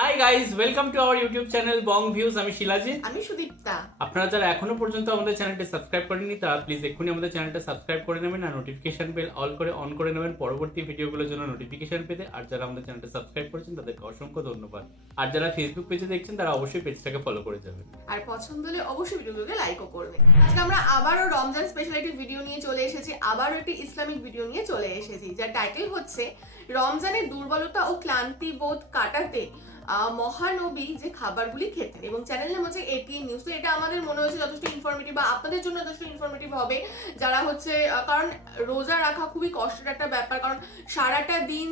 Hi guys, welcome to our YouTube channel Bong views. আমি শিলাজিৎ। আমি সুদীপ্তা। আপনারা যারা এখনো পর্যন্ত আমাদের চ্যানেলটি সাবস্ক্রাইব করেননি তারা প্লিজ এক্ষুনি আমাদের চ্যানেলটা সাবস্ক্রাইব করে নেবেন আর নোটিফিকেশন বেল অন করে নেবেন পরবর্তী ভিডিওগুলোর জন্য নোটিফিকেশন পেতে। আর যারা আমাদের চ্যানেলটা সাবস্ক্রাইব করেছেন তাদেরকে অসংখ্য ধন্যবাদ। আর যারা ফেসবুক পেজে দেখছেন তারা অবশ্যই পেজটাকে ফলো করে যাবেন আর পছন্দ হলে অবশ্যই ভিডিওগুলোকে লাইকও করবেন। আজকে আমরা আবারও রমজান স্পেশাল একটি ভিডিও নিয়ে চলে এসেছি, আবারও একটি ইসলামিক ভিডিও নিয়ে চলে এসেছি, যার টাইটেল হচ্ছে রমজানের দুর্বলতা ও ক্লান্তি বোধ কাটাতে মহানবী যে খাবারগুলি খেতেন, এবং চ্যানেল নেম হচ্ছে এটিএন নিউজ। তো এটা আমাদের মনে হচ্ছে যথেষ্ট ইনফরমেটিভ বা আপনাদের জন্য যথেষ্ট ইনফরমেটিভ হবে, যারা হচ্ছে কারণ রোজা রাখা খুবই কষ্টের একটা ব্যাপার, কারণ সারাটা দিন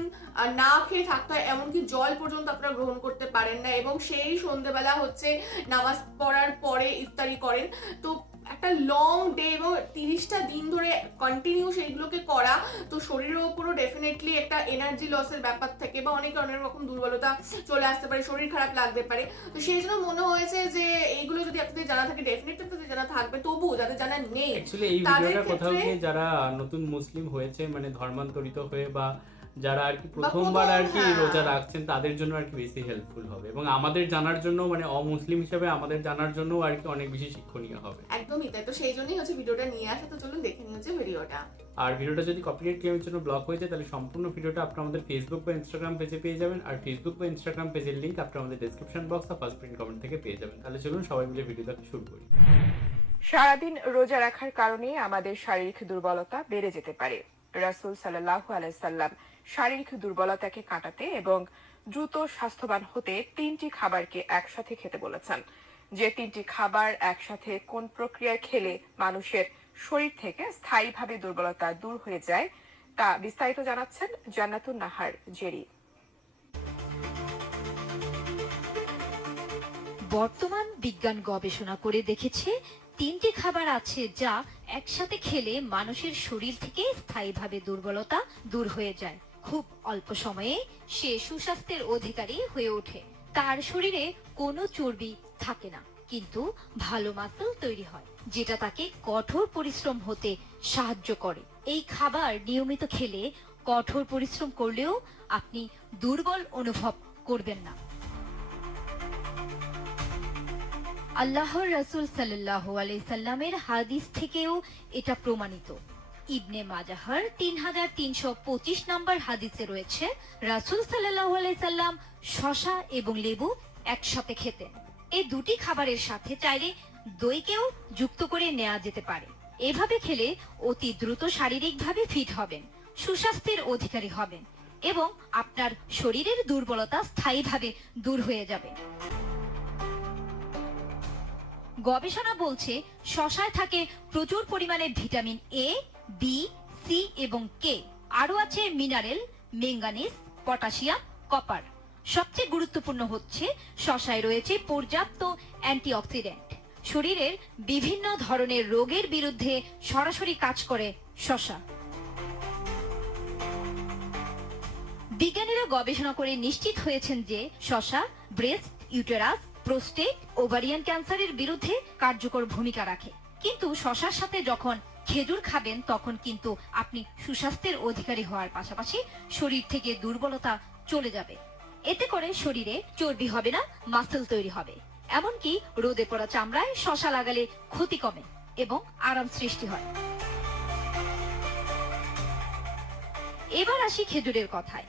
না খেয়ে থাকতে হয়, এমনকি জল পর্যন্ত আপনারা গ্রহণ করতে পারেন না, এবং সেই সন্ধ্যেবেলা হচ্ছে নামাজ পড়ার পরে ইফতারি করেন। তো একটা লং ডে এবং 30টা দিন ধরে কন্টিনিউ সেইগুলোকে করা, তো শরীরের ওপরও ডেফিনেটলি একটা এনার্জি লসের ব্যাপার থাকে বা অনেক রকম দুর্বলতা চলে আসতে পারে, শরীর খারাপ লাগতে পারে। তো সেই জন্য মনে হয়েছে যে এইগুলো যদি আপনাদের জানা থাকে, ডেফিনেটলি আপনাদের জানা থাকবে, তবুও যাদের জানা নেই অ্যাকচুয়ালি এই ভিডিওটা কোথাও গিয়ে যারা নতুন মুসলিম হয়েছে, মানে ধর্মান্তরিত হয়ে বা যারা আর কি প্রথমবার আর কি রোজা রাখছেন তাদের জন্য আর কি বেশি হেল্পফুল হবে, এবং আমাদের জানার জন্য মানে অমুসলিম হিসেবে আমাদের জানার জন্য আর কি অনেক বেশি শিক্ষণীয় হবে। একদমই তাই। তো সেই জন্যই হচ্ছে ভিডিওটা নিয়ে আসা। তো চলুন দেখে নিই হচ্ছে ভিডিওটা। আর ভিডিওটা যদি কপিরাইট ক্লেমের জন্য ব্লক হয়ে যায় তাহলে সম্পূর্ণ ভিডিওটা আপনারা আমাদের ফেসবুক বা ইনস্টাগ্রাম পেজে পেয়ে যাবেন, আর ফেসবুক বা ইনস্টাগ্রাম পেজের লিংক আপনারা আমাদের ডেসক্রিপশন বক্স বা ফার্স্ট প্রিন্ট কমেন্ট থেকে পেয়ে যাবেন। তাহলে চলুন সবাই মিলে ভিডিও দেখা শুরু করি। সারাদিন রোজা রাখার কারণে আমাদের শারীরিক দুর্বলতা বেড়ে যেতে পারে। রাসূল সাল্লাল্লাহু আলাইহি সাল্লাম শারীরিক দুর্বলতাকে কাটাতে এবং দ্রুত স্বাস্থ্যবান হতে 3টি খাবারকে একসাথে খেতে বলেছেন। যে 3টি খাবার একসাথে কোন প্রক্রিয়ায় খেলে মানুষের শরীর থেকে স্থায়ীভাবে দুর্বলতা দূর হয়ে যায় তা বিস্তারিত জানাচ্ছেন জান্নাতুন নাহার জেরি। বর্তমান বিজ্ঞান গবেষণা করে দেখেছে 3টি খাবার আছে যা একসাথে খেলে মানুষের শরীর থেকে স্থায়ীভাবে দুর্বলতা দূর হয়ে যায়। খুব অল্প সময়ে সে সুস্বাস্থ্যের অধিকারী হয়ে ওঠে। তার শরীরে কোনো চর্বি থাকে না, কিন্তু ভালো মাসল তৈরি হয়, যেটা তাকে কঠোর পরিশ্রম হতে সাহায্য করে। এই খাবার নিয়মিত খেলে কঠোর পরিশ্রম করলেও আপনি দুর্বল অনুভব করবেন না। আল্লাহর রাসূল সাল্লাল্লাহু আলাইহি সাল্লামের হাদিস থেকেও এটা প্রমাণিত। ইবনে মাজাহর 3325 নম্বর হাদিসে রয়েছে, রাসূল সাল্লাল্লাহু আলাইহি সাল্লাম শসা এবং লেবু একসাথে খেতেন। এই দুটি খাবারের সাথে চাইলে দইকেও যুক্ত করে নেওয়া যেতে পারে। এভাবে খেলে অতি দ্রুত শারীরিকভাবে ফিট হবেন, সুস্বাস্থ্যের অধিকারী হবেন এবং আপনার শরীরের দুর্বলতা স্থায়ীভাবে দূর হয়ে যাবে। গবেষণা বলছে শসায় থাকে প্রচুর পরিমাণে ভিটামিন এ, বি, সি এবং কে। আরও আছে মিনারেল, ম্যাঙ্গানিজ, পটাশিয়াম, কপার। সবচেয়ে গুরুত্বপূর্ণ হচ্ছে শসায় রয়েছে পর্যাপ্ত অ্যান্টিঅক্সিডেন্ট। শরীরের বিভিন্ন ধরনের রোগের বিরুদ্ধে সরাসরি কাজ করে শসা। বিজ্ঞানীরা গবেষণা করে নিশ্চিত হয়েছেন যে শসা ব্রেস্ট, ইউটেরাস, প্রোস্টেট, ওভারিয়ান ক্যান্সারের বিরুদ্ধে কার্যকর ভূমিকা রাখে। কিন্তু শসার সাথে যখন খেজুর খাবেন তখন কিন্তু আপনি সুস্বাস্থ্যের অধিকারী হওয়ার পাশাপাশি শরীর থেকে দুর্বলতা চলে যাবে। এতে করে শরীরে চর্বি হবে না, মাসল তৈরি হবে। এমনকি রোদে পড়া চামড়ায় শসা লাগালে ক্ষতি কমে এবং আরাম সৃষ্টি হয়। এবার আসি খেজুরের কথায়।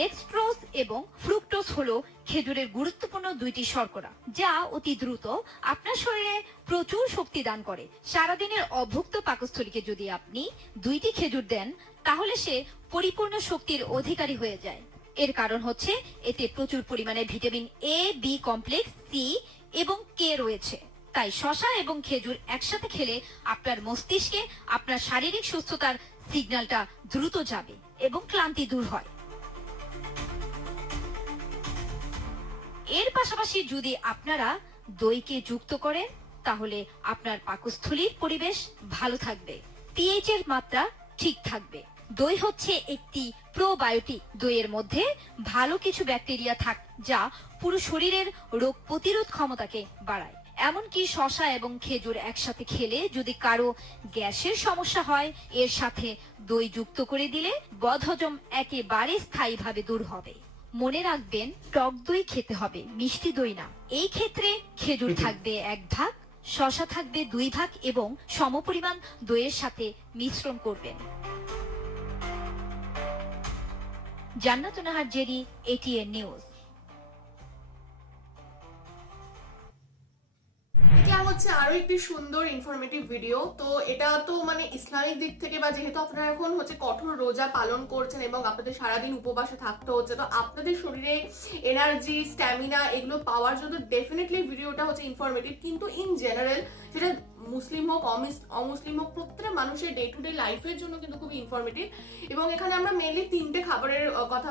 ডেক্সট্রোজ এবং ফ্রুক্টোজ হলো খেজুরের গুরুত্বপূর্ণ দুইটি শর্করা, যা অতি দ্রুত আপনার শরীরে প্রচুর শক্তি দান করে। সারাদিনের অভুক্ত পাকস্থলীকে যদি আপনি 2টি খেজুর দেন তাহলে সে পরিপূর্ণ শক্তির অধিকারী হয়ে যায়। এর কারণ হচ্ছে এতে প্রচুর পরিমাণে vitamin A, B complex, C এবং কে রয়েছে। তাই শসা এবং খেজুর একসাথে খেলে আপনার মস্তিষ্কে আপনার শারীরিক সুস্থতার সিগন্যালটা দ্রুত যাবে এবং ক্লান্তি দূর হয়। এর পাশাপাশি যদি আপনারা দইকে যুক্ত করেন তাহলে আপনার পাকস্থলীর পরিবেশ ভালো থাকবে, পিএইচ এর মাত্রা ঠিক থাকবে। দই হচ্ছে একটি প্রোবায়োটিক। দইয়ের মধ্যে ভালো কিছু ব্যাকটেরিয়া থাকে যা পুরো শরীরের রোগ প্রতিরোধ ক্ষমতাকে বাড়ায়। এমনকি শসা এবং খেজুর একসাথে খেলে যদি কারো গ্যাসের সমস্যা হয়, এর সাথে দই যুক্ত করে দিলে বদহজম একেবারে স্থায়ীভাবে দূর হবে। মনে রাখবেন টক দই খেতে হবে, মিষ্টি দই না। এই ক্ষেত্রে খেজুর থাকবে 1 ভাগ, শসা থাকবে 2 ভাগ এবং সমপরিমাণ দইয়ের সাথে মিশ্রণ করবেন। জান্নাতুন নাহার জেরি, ATN নিউজ। দেখলাম হচ্ছে আরো একটি সুন্দর ইনফরমেটিভ ভিডিও। তো এটা তো মানে ইসলামিক দিক থেকে, বা যেহেতু আপনারা এখন হচ্ছে কঠোর রোজা পালন করছেন এবং আপনাদের সারাদিন উপবাসে থাকতে হচ্ছে, তো আপনাদের শরীরে এনার্জি, স্ট্যামিনা এগুলো পাওয়ার জন্য ডেফিনেটলি ভিডিওটা হচ্ছে ইনফরমেটিভ। কিন্তু ইন জেনারেল সেটা মুসলিম হোক অমুসলিম হোক, প্রত্যেকটা মানুষের ডে টু ডে লাইফের জন্য কিন্তু খুবই ইনফরমেটিভ। এবং এখানে আমরা মেনলি 3টে খাবারের কথা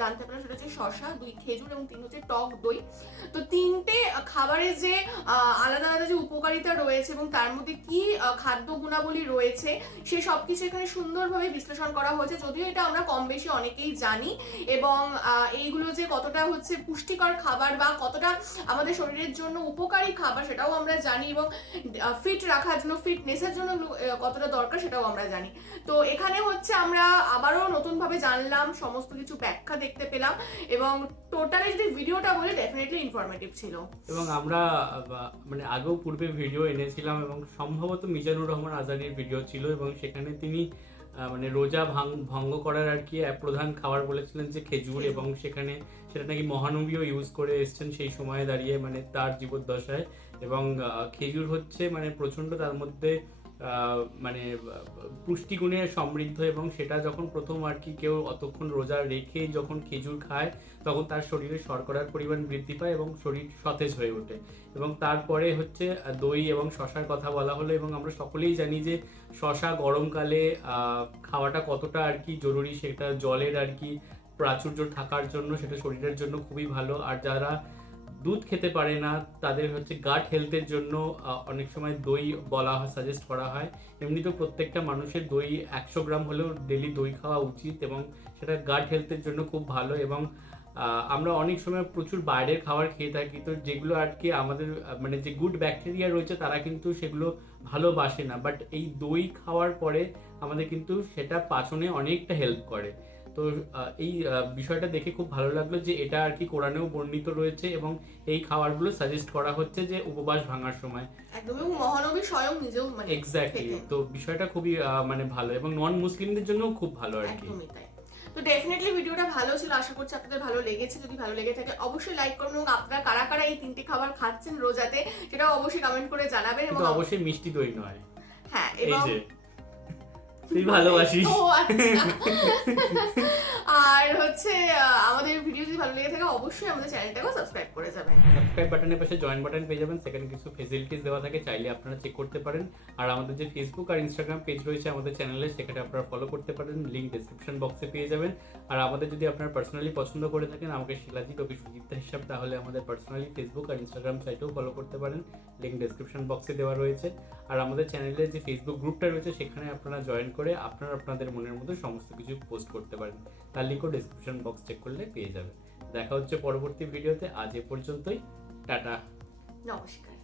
জানতে পারলাম, সেটা হচ্ছে শসা, 2 খেজুর এবং 3 হচ্ছে টক দই। তো 3টে খাবারের যে আলাদা আলাদা যে উপকারিতা রয়েছে এবং তার মধ্যে কি খাদ্য গুণাবলী রয়েছে, সে সবকিছু এখানে সুন্দরভাবে বিশ্লেষণ করা হয়েছে। যদিও এটা আমরা কম বেশি অনেকেই জানি, এবং এইগুলো যে কতটা হচ্ছে পুষ্টিকর খাবার বা কতটা আমাদের শরীরের জন্য উপকারী খাবার সেটাও আমরা জানি, এবং ফিট রাখার জন্য, ফিটনেসের জন্য কতটা দরকার সেটাও আমরা জানি। তো এখানে হচ্ছে আমরা আবারও নতুনভাবে জানলাম, সমস্ত কিছু ব্যাখ্যা দেখতে পেলাম, এবং টোটালি যদি ভিডিওটা বলে ডেফিনেটলি ইনফরমেটিভ ছিল। এবং আমরা মানে আগেও পূর্বে ভিডিও এনেছিলাম এবং সম্ভবত মিজানুর রহমান আজারির ভিডিও ছিল, এবং সেখানে তিনি মানে রোজা ভঙ্গ করার আর কি প্রধান খাবার বলেছিলেন যে খেজুর, এবং সেখানে সেটা নাকি মহানবীও ইউজ করে এসছেন সেই সময়ে দাঁড়িয়ে, মানে তার জীবদ্দশায়। এবং খেজুর হচ্ছে মানে প্রচণ্ড তার মধ্যে মানে পুষ্টিগুণে সমৃদ্ধ, এবং সেটা যখন প্রথম আর কি কেউ অতক্ষণ রোজা রেখে যখন খেজুর খায় তখন তার শরীরে শর্করার পরিমাণ বৃদ্ধি পায় এবং শরীর সতেজ হয়ে ওঠে। এবং তারপরে হচ্ছে দই এবং শশার কথা বলা হলো, এবং আমরা সকলেই জানি যে শশা গরমকালে খাওয়াটা কতটা আর কি জরুরি, সেটা জলের আর কি প্রাচুর্য থাকার জন্য সেটা শরীরের জন্য খুবই ভালো। আর যারা দুধ খেতে পারে না তাদের হচ্ছে গাট হেলথের জন্য অনেক সময় দই বলা হয়, সাজেস্ট করা হয়। এমনিতেও প্রত্যেকটা মানুষের দই 100 গ্রাম হলেও ডেলি দই খাওয়া উচিত, এবং সেটা গাট হেলথের জন্য খুব ভালো। এবং আমরা অনেক সময় প্রচুর বাইরের খাবার খেয়ে থাকি, তো যেগুলো আর কি আমাদের মানে যে গুড ব্যাকটেরিয়া রয়েছে তারা কিন্তু সেগুলো ভালোবাসে না, বাট এই দই খাওয়ার পরে আমাদের কিন্তু সেটা পাচনে অনেকটা হেল্প করে। তো এই বিষয়টা দেখে খুব ভালো লাগলো যে এটা আর কি কোরআনেও বর্ণিত রয়েছে, এবং এই খাবারগুলো সাজেস্ট করা হচ্ছে যে উপবাস ভাঙার সময়। একদম, এবং মহানবী স্বয়ং নিজেও মানে এক্স্যাক্টলি, তো বিষয়টা খুবই মানে ভালো, এবং নন মুসলিমদের জন্য খুব ভালো আর কি। একদমই তাই। তো ডেফিনেটলি ভিডিওটা ভালো ছিল, আশা করছি আপনাদের ভালো লেগেছে। যদি ভালো লেগে থাকে অবশ্যই লাইক করবেন, এবং আপনারা কারা কারা এই 3টে খাবার খাচ্ছেন রোজাতে সেটাও অবশ্যই কমেন্ট করে জানাবেন। এবং কিন্তু অবশ্যই মিষ্টি দই নয়। হ্যাঁ, এই এবং যে তুই ভালোবাসিস। ও আচ্ছা। আর হচ্ছে আমাদের ভিডিও যদি ভালো লেগে থাকে অবশ্যই আমাদের চ্যানেলটাকেও সাবস্ক্রাইব করে যাবেন। সাবস্ক্রাইব বাটনের পাশে জয়েন বাটন পেয়ে যাবেন, সেখানে কিছু ফেসিলিটিস দেওয়া থাকে, চাইলে আপনারা চেক করতে পারেন। আর আমাদের যে ফেসবুক আর ইনস্টাগ্রাম পেজ রয়েছে আমাদের চ্যানেলে, সেখানে আপনারা ফলো করতে পারেন, লিঙ্ক ডেসক্রিপশন বক্সে পেয়ে যাবেন। আর আমাদের যদি আপনারা পার্সোনালি পছন্দ করে থাকেন আমাকে শিলাজিৎ অফিস সুদীপ্তা হিসাব, তাহলে আমাদের পার্সোনালি ফেসবুক আর ইনস্টাগ্রাম সাইটেও ফলো করতে পারেন, লিঙ্ক ডেসক্রিপশন বক্সে দেওয়া রয়েছে। আর আমাদের চ্যানেলের যে ফেসবুক গ্রুপটা রয়েছে সেখানে আপনারা জয়েন করে আপনারা আপনাদের মনের মতো সমস্ত কিছু পোস্ট করতে পারেন, তার লিঙ্কও ডেসক্রিপশন বক্স চেক করলে পেয়ে যাবে। দেখা হচ্ছে পরবর্তী ভিডিওতে। আজ এ পর্যন্তই, টাটা, নমস্কার।